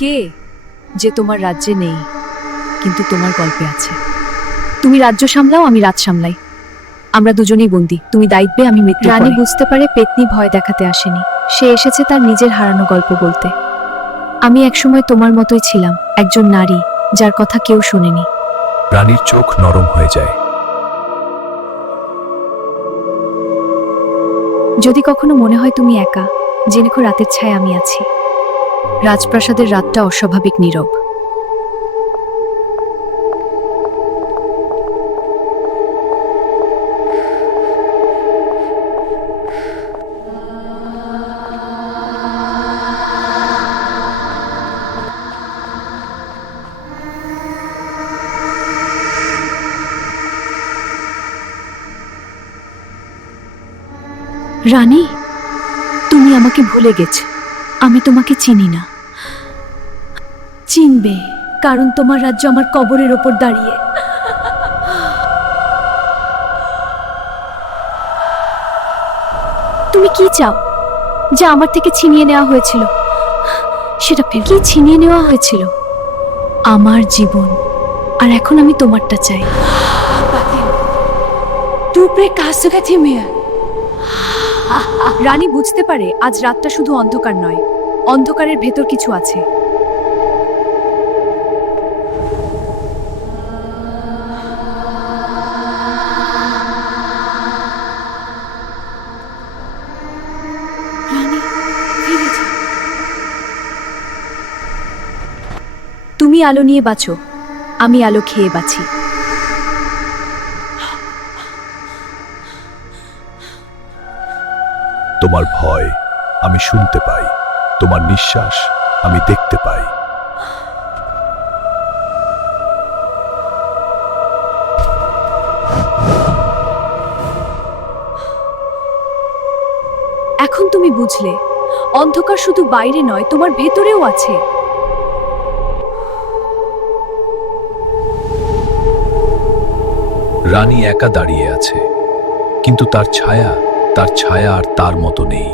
কে যে তোমার রাজ্যে নেই কিন্তু তোমার গল্পে আছে? তুমি রাজ্য সামলাও, আমি রাত সামলাই। আমরা দুজনেই বন্দী, তুমি দায়িত্বে, আমি মৃত্যু। রানী বুঝতে পারে পেতনি ভয় দেখাতে আসেনি, সে এসেছে তার নিজের হারানো গল্প বলতে। আমি একসময় তোমার মতোই ছিলাম, একজন নারী যার কথা কেউ শোনেনি। রানীর চোখ নরম হয়ে যায়। যদি কখনো মনে হয় তুমি একা, জেনে রেখো রাতের ছায় আমি আছি। রাজপ্রাসাদের রাতটা অস্বাভাবিক নীরব। রানী, তুমি আমাকে ভুলে গেছ, আমি তোমাকে চিনি না। চিনবে, কারণ তোমার রাজ্য আমার কবরের ওপর দাঁড়িয়ে। তুমি কি চাও? যা আমার থেকে ছিনিয়ে নেওয়া হয়েছিল সেটা ফের কি ছিনিয়ে নেওয়া হয়েছিল? আমার জীবন, আর এখন আমি তোমারটা চাই। রানী বুঝতে পারে আজ রাতটা শুধু অন্ধকার নয়, অন্ধকারের ভেতর কিছু আছে। রানী, ফিরে যাও। তুমি আলো নিয়ে বাঁচো, আমি আলো খেয়ে বাঁচি। তোমার ভয় আমি শুনতে পাই, তোমার নিঃশ্বাস আমি দেখতে পাই। এখন তুমি বুঝলে, অন্ধকার শুধু বাইরে নয়, তোমার ভেতরেও আছে। রানী একা দাঁড়িয়ে আছে, কিন্তু তার ছায়া আর তার মতো নেই।